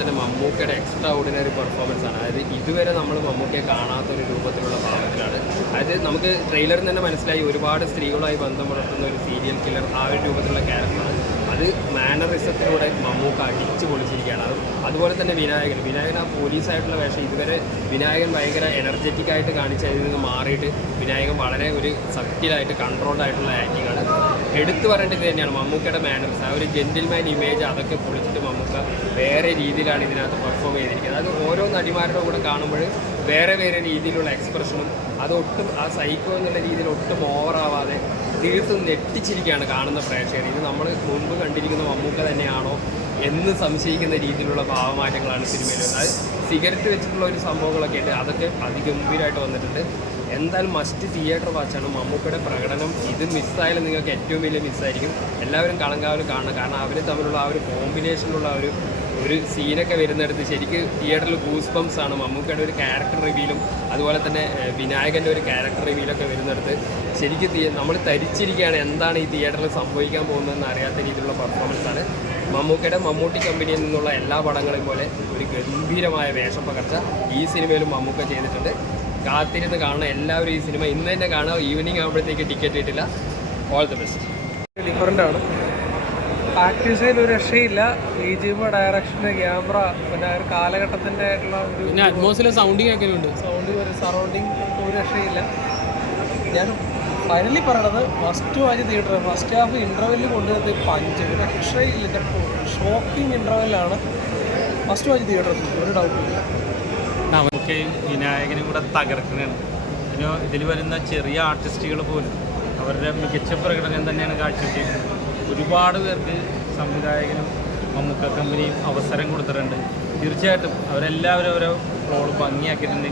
തന്നെ മമ്മൂക്കയുടെ extra ordinary performance ആണ്. അതായത് ഇതുവരെ നമ്മൾ മമ്മൂക്കയെ കാണാത്തൊരു രൂപത്തിലുള്ള ഭാവത്തിലാണ്. അതായത് നമുക്ക് ട്രെയിലറിൽ തന്നെ മനസ്സിലായി ഒരുപാട് സ്ത്രീകളുമായി ബന്ധം പുലർത്തുന്ന ഒരു സീരിയൽ കില്ലർ ആ ഒരു രൂപത്തിലുള്ള ക്യാരക്ടറാണ്. അത് മാനറിസത്തിലൂടെ മമ്മൂക്ക അടിച്ചു പൊളിച്ചിരിക്കുകയാണ്. അതുപോലെ തന്നെ വിനായകൻ ആ പോലീസായിട്ടുള്ള വേഷം ഇതുവരെ വിനായകൻ ഭയങ്കര എനർജറ്റിക് ആയിട്ട് കാണിച്ചതിൽ നിന്ന് മാറിയിട്ട് വിനായകൻ വളരെ ഒരു സബ്റ്റിലായിട്ട് കൺട്രോൾഡ് ആയിട്ടുള്ള ആക്ടിംഗ് ആണ്. എടുത്തു പറയേണ്ടത് തന്നെയാണ് മമ്മൂക്കയുടെ മാനേഴ്സ്, ആ ഒരു ജെന്റിൽമാൻ ഇമേജ് അതൊക്കെ പൊളിച്ചിട്ട് മമ്മൂക്ക വേറെ രീതിയിലാണ് ഇതിനകത്ത് പെർഫോം ചെയ്തിരിക്കുന്നത്. അത് ഓരോ നടിമാരുടെ കൂടെ കാണുമ്പോൾ വേറെ വേറെ രീതിയിലുള്ള എക്സ്പ്രഷനും അതൊട്ടും ആ സൈക്കോ എന്നുള്ള രീതിയിൽ ഒട്ടും ഓവറാവാതെ തീർത്തും ഞെട്ടിച്ചിരിക്കുകയാണ് കാണുന്ന പ്രേക്ഷകർ. ഇത് നമ്മൾ മുമ്പ് കണ്ടിരിക്കുന്ന മമ്മൂക്ക തന്നെയാണോ എന്ന് സംശയിക്കുന്ന രീതിയിലുള്ള ഭാവമാറ്റങ്ങളാണ് സിനിമയിൽ വരുന്നത്. അത് സിഗരറ്റ് വെച്ചിട്ടുള്ള ഒരു സംഭവങ്ങളൊക്കെ ഉണ്ട്, അതൊക്കെ അതിഗംഭീരമായിട്ട് വന്നിട്ടുണ്ട്. എന്തായാലും മസ്റ്റ് തിയേറ്റർ വാച്ചാണ്. മമ്മൂക്കയുടെ പ്രകടനം ഇത് മിസ്സായാലും നിങ്ങൾക്ക് ഏറ്റവും വലിയ മിസ്സായിരിക്കും. എല്ലാവരും കളങ്കാവലും കാണണം. കാരണം അവർ തമ്മിലുള്ള ആ ഒരു കോമ്പിനേഷനിലുള്ള ഒരു സീനൊക്കെ വരുന്നിടത്ത് ശരിക്ക് തിയേറ്ററിൽ ഗൂസ് ബംസ് ആണ്. മമ്മൂക്കയുടെ ഒരു ക്യാരക്ടർ റിവീലും അതുപോലെ തന്നെ വിനായകൻ്റെ ഒരു ക്യാരക്ടർ റിവീലൊക്കെ വരുന്നിടത്ത് ശരിക്കും നമ്മൾ തരിച്ചിരിക്കുകയാണ് എന്താണ് ഈ തിയേറ്ററിൽ സംഭവിക്കാൻ പോകുന്നതെന്ന് അറിയാത്ത രീതിയിലുള്ള പെർഫോമൻസാണ്. മമ്മൂക്കയുടെ മമ്മൂട്ടി കമ്പനിയിൽ നിന്നുള്ള എല്ലാ പടങ്ങളെയും പോലെ ഒരു ഗംഭീരമായ വേഷം പകർച്ച ഈ സിനിമയിലും മമ്മൂക്ക ചെയ്തിട്ടുണ്ട്. കാത്തിരുന്ന് കാണണം എല്ലാവരും. ഈ സിനിമ ഇന്ന് തന്നെ കാണാം. ഈവനിങ് ആകുമ്പോഴത്തേക്ക് ടിക്കറ്റ് കിട്ടില്ല. All the best. ഡിഫറൻ്റാണ്. ആക്ടേഴ്സിൽ ഒരു രക്ഷയില്ല. BGM, ഡയറക്ഷന്, ക്യാമറ, പിന്നെ ഒരു കാലഘട്ടത്തിൻ്റെ ഉള്ള ഒരു അറ്റ്മോസ്ഫിയർ സൗണ്ടിങ് ഒക്കെ ഉണ്ട്. ഒരു സറൗണ്ടിങ് ഒരു രക്ഷയില്ല. ഞാൻ ഫൈനലി പറയണത് first watch theatre first half ഇൻ്റർവെല്ലിൽ കൊണ്ടുവന്നത് പഞ്ച് ഒരു രക്ഷയില്ല. ഷോക്കിംഗ് ഇൻ്റർവെല്ലാണ് ഫസ്റ്റ് വാച്ച് തിയേറ്റർ. ഒരു ഡൗട്ടില്ല. നമുക്കെയും വിനായകനും കൂടെ തകർക്കുന്നതാണ്. ഇതിൽ വരുന്ന ചെറിയ ആർട്ടിസ്റ്റുകൾ പോലും അവരുടെ മികച്ച പ്രകടനം തന്നെയാണ് കാഴ്ചവെക്കുന്നത്. ഒരുപാട് പേർക്ക് സംവിധായകനും മമ്മൂക്ക കമ്പനിയും അവസരം കൊടുത്തിട്ടുണ്ട്. തീർച്ചയായിട്ടും അവരെല്ലാവരും ഓരോ റോൾ ഭംഗിയാക്കിയിട്ടുണ്ട്.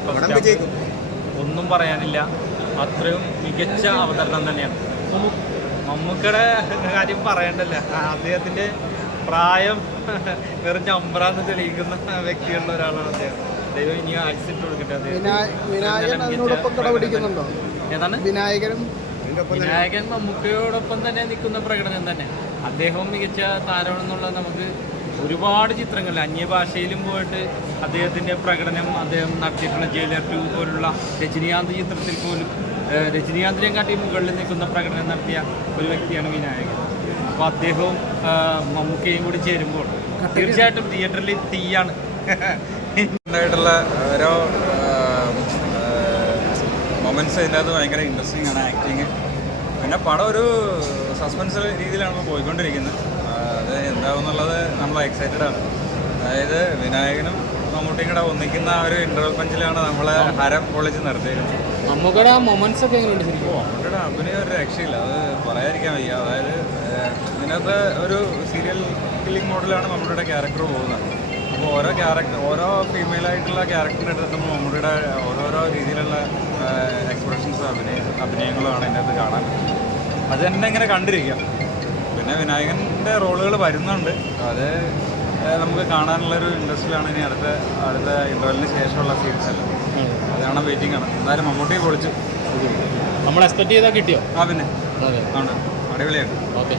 ഒന്നും പറയാനില്ല, അത്രയും മികച്ച അവതരണം തന്നെയാണ്. മമ്മൂക്കയുടെ കാര്യം പറയണ്ടല്ല, അദ്ദേഹത്തിൻ്റെ പ്രായം വെറും ചമ്പ്രാന്ന് തെളിയിക്കുന്ന വ്യക്തികളുടെ ഒരാളാണ് അദ്ദേഹം. ദൈവം ഇനി ആക്സിഡന്റ് കൊടുക്കട്ടെ. ഏതാണ് വിനായകൻ മമ്മൂക്കയോടൊപ്പം തന്നെ നിൽക്കുന്ന പ്രകടനം തന്നെ. അദ്ദേഹവും മികച്ച താരമാണെന്നുള്ളത് നമുക്ക് ഒരുപാട് ചിത്രങ്ങളിൽ അന്യഭാഷയിലും പോയിട്ട് അദ്ദേഹത്തിൻ്റെ പ്രകടനം, അദ്ദേഹം നടത്തിയിട്ടുള്ള ജയിലർ 2 പോലുള്ള രജനീകാന്ത് ചിത്രത്തിൽ പോലും രജനീകാന്തിനെയും കാട്ടി മുകളിൽ നിൽക്കുന്ന പ്രകടനം നടത്തിയ ഒരു വ്യക്തിയാണ് വിനായകൻ. അപ്പോൾ അദ്ദേഹവും മമ്മൂക്കയും കൂടി ചേരുമ്പോൾ തീർച്ചയായിട്ടും തിയേറ്ററിൽ തീയാണ്. ായിട്ടുള്ള ഓരോ മൊമെൻറ്റ്സ് ഇതിനകത്ത് ഭയങ്കര ഇൻട്രസ്റ്റിംഗ് ആണ്. ആക്ടിങ് പിന്നെ പടം ഒരു സസ്പെൻസ് രീതിയിലാണ് പോയിക്കൊണ്ടിരിക്കുന്നത്. അത് എന്താവുന്നുള്ളത് നമ്മൾ എക്സൈറ്റഡ് ആണ്. അതായത് വിനായകനും മമ്മൂട്ടിയും കൂടെ ഒന്നിക്കുന്ന ആ ഒരു ഇൻ്റർവൽ പഞ്ചിലാണ് നമ്മളെ ഹരം പൊളിച്ച് നിർത്തിയിരിക്കുന്നത്. മമ്മൂക്കയുടെ മൊമെന്റ്സ് ഒക്കെ എങ്ങനെയുണ്ട് ശരിക്കും? മമ്മൂട്ടിയുടെ അഭിനയം ഒരു രക്ഷയില്ല, അത് പറയാതിരിക്കാൻ വയ്യ. അതായത് ഇതിനകത്ത് ഒരു സീരിയൽ കില്ലിംഗ് മോഡലാണ് മമ്മൂട്ടിയുടെ ക്യാരക്ടർ പോകുന്നത്. അപ്പോൾ ഓരോ ഫീമെയിലായിട്ടുള്ള ക്യാരക്ടറിൻ്റെ എടുത്തുമ്പോൾ മമ്മൂട്ടിയുടെ ഓരോരോ രീതിയിലുള്ള എക്സ്പ്രഷൻസ് അഭിനയങ്ങളുമാണ് ഇതിനകത്ത് കാണാൻ. അത് തന്നെ ഇങ്ങനെ കണ്ടിരിക്കാം. പിന്നെ വിനായകൻ്റെ റോളുകൾ വരുന്നുണ്ട്, അത് നമുക്ക് കാണാനുള്ളൊരു ഇൻട്രസ്റ്റിലാണ് ഇനി അടുത്ത ഇൻ്റർവെല്ലിന് ശേഷമുള്ള സീരീസ് എല്ലാം. അത് കാണാൻ വെയിറ്റിംഗ് ആണ്. എന്തായാലും മമ്മൂട്ടി പൊളിച്ചു. നമ്മൾ എക്സ്പെക്ട് ചെയ്താൽ കിട്ടിയോ? പിന്നെ ഉണ്ട്, അടിപൊളിയാണ്. ഓക്കെ.